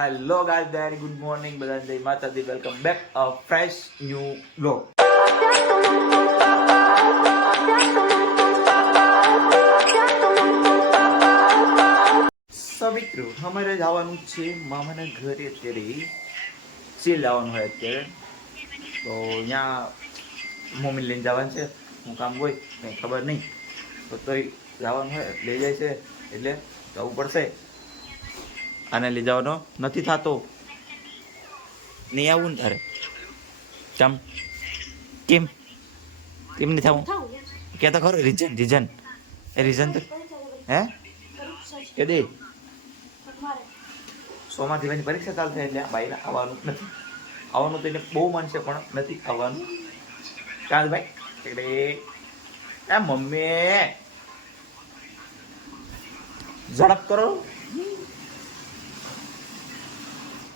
Hello guys, very good morning બધાને. જય માતાજી. વેલકમ બેક અ ફ્રેશ ન્યू વ્લોગ. સવિત્રો અમારે જવાનું છે મામાના ઘરે. અત્યારે ચીલ જવાનું હોય અત્યારે, તો અહીંયા મમ્મી લઈને જવાનું છે. હું કામ હોય કંઈ ખબર નહીં, તો તોય જવાનું હોય લઈ જાય છે એટલે જવું પડશે. આને લઈ જવાનો નથી થતો. નહીં આવું ને તારે કેમ કેમ કેમ નહીં થવું કે તો ખરો રીઝન એ રીઝન તો હે કે દે સોમવારથી ભાઈની પરીક્ષા ચાલુ થાય એટલે ભાઈને આવવાનું નથી. આવવાનું તો એને બહુ માનશે પણ નથી આવવાનું. કાલ ભાઈ એટલે એ મમ્મી ઝડપ કરો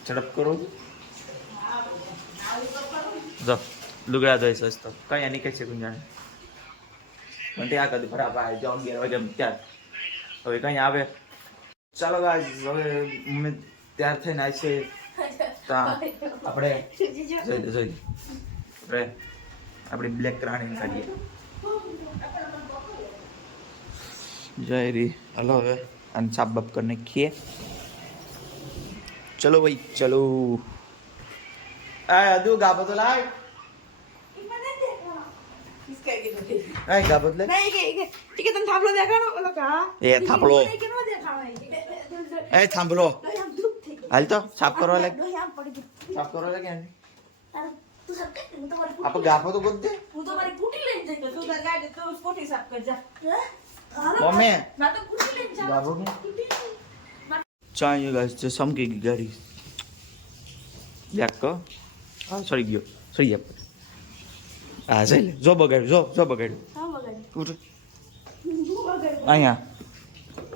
ઝડપ કરો. જો લુગડા ધોઈ સસ્તો કઈ નીકળે છે ગુંજાણે પણ તે આ કદી બરાબર આવી જાઓ 11 વાગે ત્યાર. હવે કઈ આવે ચાલો ગાઈસ, હવે મમ્મી તૈયાર થઈને આવી છે. આપણે જોઈ આપણે આપણી બ્લેક રાણી કાઢીએ. જય રી હલો હવે અને સાપ બાપ કરી નાખીએ. चलो भाई चलो. अदू गाबो तो लाग ए गाबो ले नहीं के ठीक है तन थापलो देखाणो ओलो का ए थापलो ए थांबलो हाल तो साफ करो ले साफ करो ले क्या तू सब के तो मारी आप गाबो तो बोल दे तू तो मारी फूटी लेन जाए तू घर गाड़े तो फूटी साफ कर जा मम्मी ना तो फूटी लेन जा गाबो की चाहिए गाइस. जो समकी की गाड़ी देख को हाँ सड़ी गयो सड़ी जा हाँ सही जो बगाड़ जो बगाड़ हाँ बगाड़ उठ અહીંયા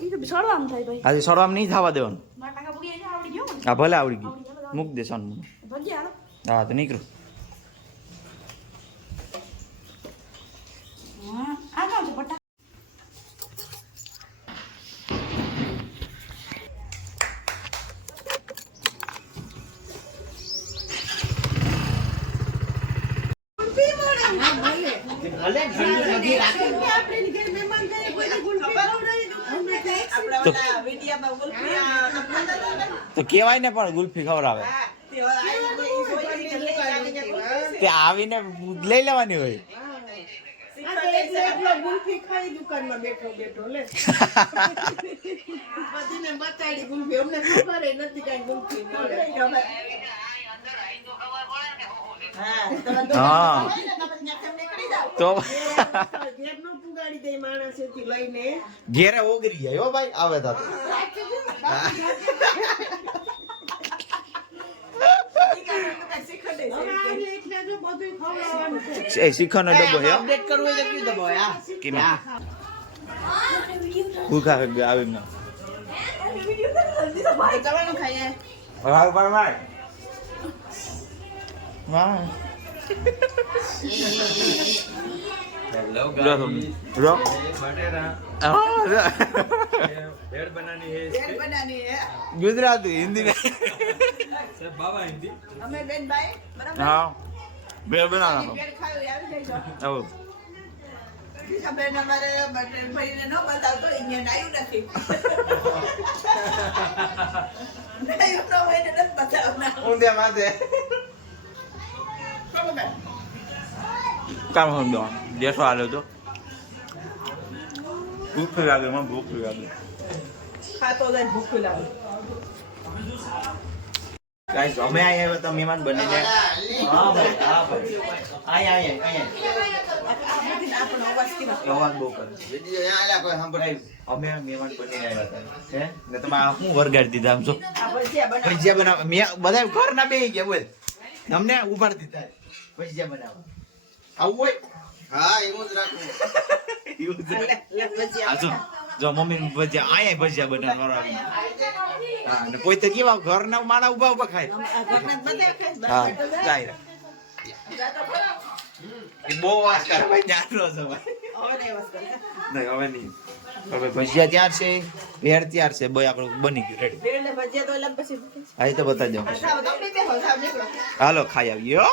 ઈ તો સડવામ થાય ભાઈ. આજે સડવામ નહીં થવા દેવાનું. માટાકા પૂરી એને આવડી ગયો ને. હા ભલે આવડી ગયું. મૂક દે સોન મને. ભજી હાલો. હા તો નીકળો. હા આ કામ છે પટા. તો કેવાય ને પણ ગુલ્ફી ખવડાવે તે આવીને લઈ લેવાની હોય. ગુલ્ફી ખાઈ દુકાનમાં બેઠો બેઠો લે બધીને બતાડી ગુલ્ફી અમને ખબર નથી કઈ ગુલ્ફી હા તો ઘેરે ઓગરી જાય હો ભાઈ આવે તો શીખવાનો ડબ્બો હે અપડેટ કરવો હોય તો કઈ ડબ્બો આ કે ના ભૂખા આવે ના ચાલો ખાઈએ ભાઈ ભાઈ ભાઈ વાહ हेलो गाइस ब्रो भेड़ बनानी है गुजराती हिंदी में सब बाबा हिंदी हमें बेन भाई बराबर हां भेड़ बनाना भेड़ खाओ यार जाओ ओ બીજા બેન અમારે બટર ભાઈને ન બતાવતો અહીંયા નાયું નથી નાયું ન હોય ને નથી બતાવના ઊંધે માથે કામ હમ દો દેશો આલ્યો તો ભૂખ લાગે મને ભૂખ લાગે ખાતો જાય ભૂખ લાગે. ગાઈસ અમે આયા તો મહેમાન બનીને હા ભાઈ આયા આપણો અવાજ બહુ કરે વિડિયો આયા કોઈ સંભળાય. અમે મહેમાન બનીને આવ્યા હતા હે ને તમે શું વરગાડી દીધા આમ જો ભજીયા બનાવ મે બધા ઘર ના બેહી ગયા બોલ અમને ઉભાડી દીધા ભજીયા બનાવવા આવું હોય. હા એવું જ રાખવું એવું જ જો મમ્મી ભજીયા આયા ભજીયા બનાવવા હા ને કોઈ તો કેવા ઘરના માણા ઉભા ઉભા ખાય હા જાય એ બહુ વાસ કરે ભાઈ જાનો છે ભાઈ હવે નહીં વાસ કરે નહીં હવે નહીં હવે ભજીયા તૈયાર છે, ભેળ તૈયાર છે, ભાઈ આપણું બની ગયું રેડી. ભેળ ને ભજીયા તો એલા પછી હા, એ તો બતાવી દઉં. સાવ તમે બેહો સાવ નીકળો. હાલો ખાઈ આવીએ હો.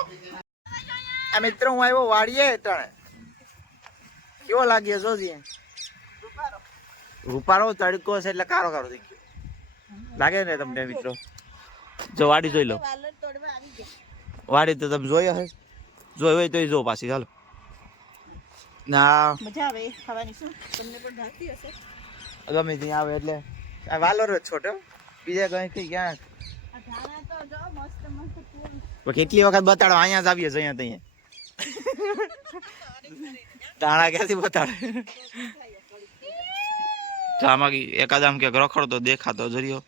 આ મિત્રો હું આવ્યો વાડીએ ત્રણ. કેવો લાગ્યો જોજી? રૂપારો તડકો છે એટલે કારો કારો થઈ ગયો લાગે ને તમને મિત્રો? જો વાડી જોઈ લો. વાલર તોડવા આવી ગયા. વાડી તો તમે જોયો હે? જોઈ હોય તો જો પાછી. ચાલો ના મજા આવે ખાવાની. શું તમને પણ ભાવતી હશે? ગમે ત્યાં આવે એટલે આ વાલોર જ છોટો, બીજા કઈ કઈ ક્યાં. આ ધાણા તો જો મસ્ત મસ્ત ફૂલ. કેટલી વખત બતાડો, અહીંયા જ આવીએ છીએ અહીંયા ધાણા ક્યાંથી બતાડે? આમાં એકાદ આમ ક્યાંક રખડતો દેખાતો જરિયો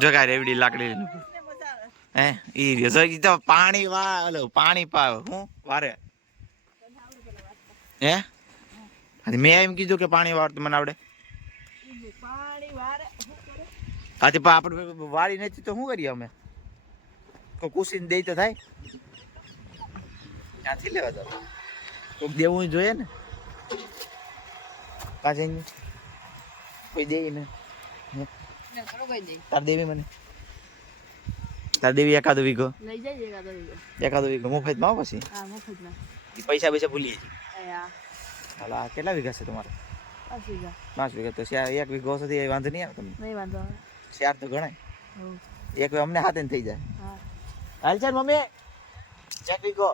જગાય રેવડી લાકડી હે ઈ રહ્યો તો પાણી પાણી પાવ હું વારે હે મેં એમ કીધું કે પાણી વાળતું મને આવડે. હાથી આપણે વાળી નથી તો શું કરીએ અમે? કુસીને દઈ તો થાય. ક્યાંથી લેવા તો કોઈક દેવું જોઈએ ને. પાછી કોઈ દે ને તાર દેવી મને તાર દેવી એકાદો વીઘો લઈ જાય એકાદો વીઘો મફત માં પછી પૈસા પૈસા ભૂલીએ છીએ. હાલા કેટલા વીઘા છે તમારે? 5 વીઘા. તો 1 વીઘો સુધી વાંધો નહીં આવે તમને? નહીં વાંધો આવે. 4 તો ગણાય. એક અમને હાથે થઈ જાય. હાલ છે મમ્મી 1 વીઘો.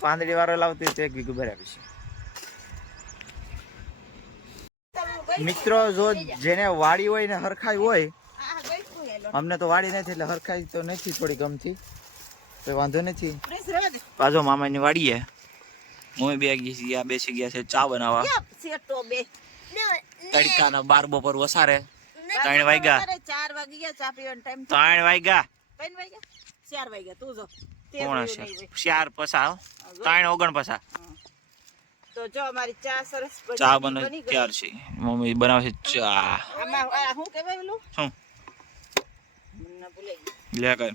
પાંદડી વાળો લાવતી 1 વીઘો બરાબર છે. મિત્રો જો જેને વાડી હોય ને હરખાઈ હોય, અમને તો વાડી નથી એટલે હરખાઈ તો નથી થોડી ગમતી, તો વાંધો નથી. પાછો મામાની વાડીએ હું બેસી ગયા છે ચા બનાવવા. તડકાના 12 બપોર વસારે 3 વાગ્યા. 4 વાગી ગયા. ચા પીવાનો ટાઈમ 3 વાગ્યા. 3 વાગ્યા 4 વાગ્યા. તું જો કોણ હશે? 4 પસા 3 પસા. તો જો અમારી ચા સરસ ચા બને તૈયાર છે. મમ્મી બનાવે છે ચા. આમાં શું કહેવાય પેલું? શું મને ભૂલાઈ ગયું. લે કર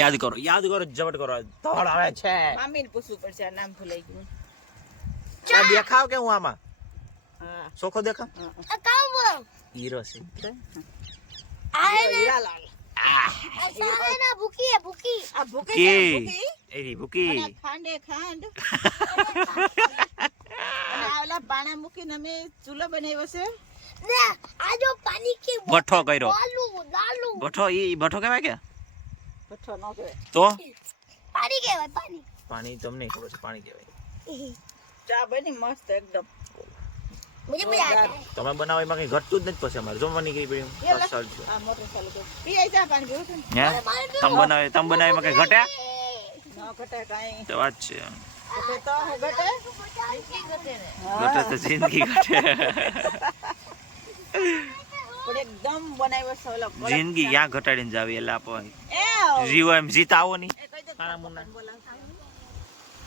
યાદ કરો જબટ કરો. ધોળ આવે છે. મામીને પૂછવું પડશે, આ નામ ભૂલાઈ ગયું. આ દેખાવ કે હું આમાં હા સોખો દેખાવ? હીરો છે. હીરાલાલ. ખાંડ અને આવલા પાણા મૂકીને અમે ચૂલો બનાવ્યો છે. ભઠ્ઠો કર્યો. ભઠ્ઠો ઈ ભઠ્ઠો કહેવાય કે ભઠ્ઠો ન કહેવાય તો પાણી કહેવાય. પાણી તમને ખબર છે પાણી કહેવાય. ચા બની મસ્ત એકદમ. તમે બનાવો એમાં કઈ ઘટતું જ નથી. પછી અમારે જમવાની કઈ પડી આ મોટર ચાલુ કર. પીઆઈ ચા પાણી પીવું છે ને? તમે બનાવે એમાં કઈ ઘટે? ન ઘટે કાંઈ. તો વાત છે. ઘટે તો હું ઘટે. ઘટે તો જિંદગી ઘટે. પણ એકદમ બનાવ્યો છે ઓલો. જિંદગી ક્યાં ઘટાડીને જાવી એટલે આપો એ જીવો એમ જીતા આવો નહીં. કહી દે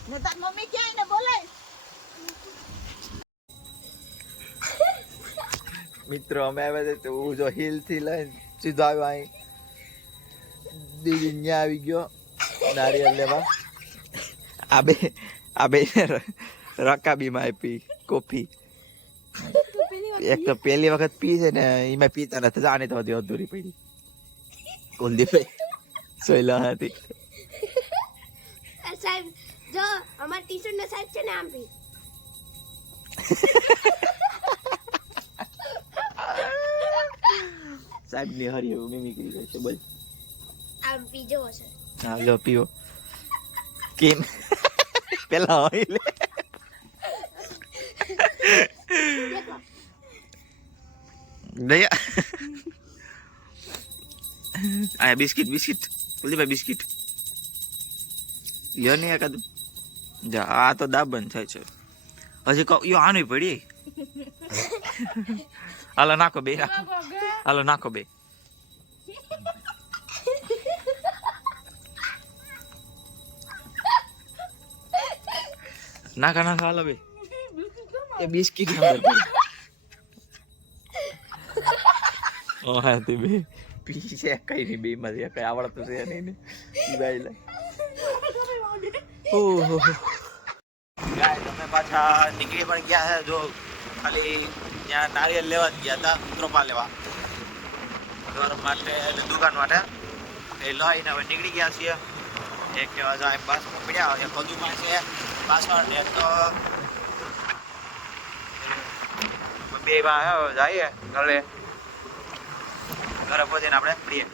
ને તાર મમ્મી ક્યાં એને બોલાય. મિત્રો અમે આવ્યા તો હું જો હિલ થી લઈને સીધો આવ્યો અહીં. દીદી ત્યાં આવી ગયો નારિયેલ લેવા. આ બે રકાબીમાં આપી કોફી. એક તો પહેલી વખત પી છે ને એમાં પીતા નથી. આને તો બધી અધૂરી પડી. કુલદીપભાઈ સોયલા હતી. સાહેબ જો અમાર ટી-શર્ટ ના સાઈઝ છે ને આમ ભી. સાહેબ ની હરી મિમિક્રી કરે છે. બોલ આમ પીજો હશે. હા લો પીવો. કેમ પેલા હોય લે દયા. આ બિસ્કિટ કુલદીપભાઈ બિસ્કિટ યો નહીં એકાદું. જા આ તો દાબન થાય છે હજી. યો આનું પડી. હાલો નાખો બે. હાલો નાખો બે. નાખા હાલો બે. એ બિસ્કિટ બે પી છે કઈ નહીં બે માંથી કઈ આવડતું છે નહીં ને ઈ બાઈ લે ઓહો ગાય તમે પાછા નીકળી પણ ગયા છે જો ખાલી ત્યાં નારિયેલ લેવા જ ગયા હતા ત્રોપા લેવા ઘર માટે એટલે દુકાન માટે એ લઈને હવે નીકળી ગયા છીએ એક જાય બસ પડ્યા એક કદુમાં છે પાછળ એક તો બે જઈએ ઘરે પહોંચીને આપણે મળીએ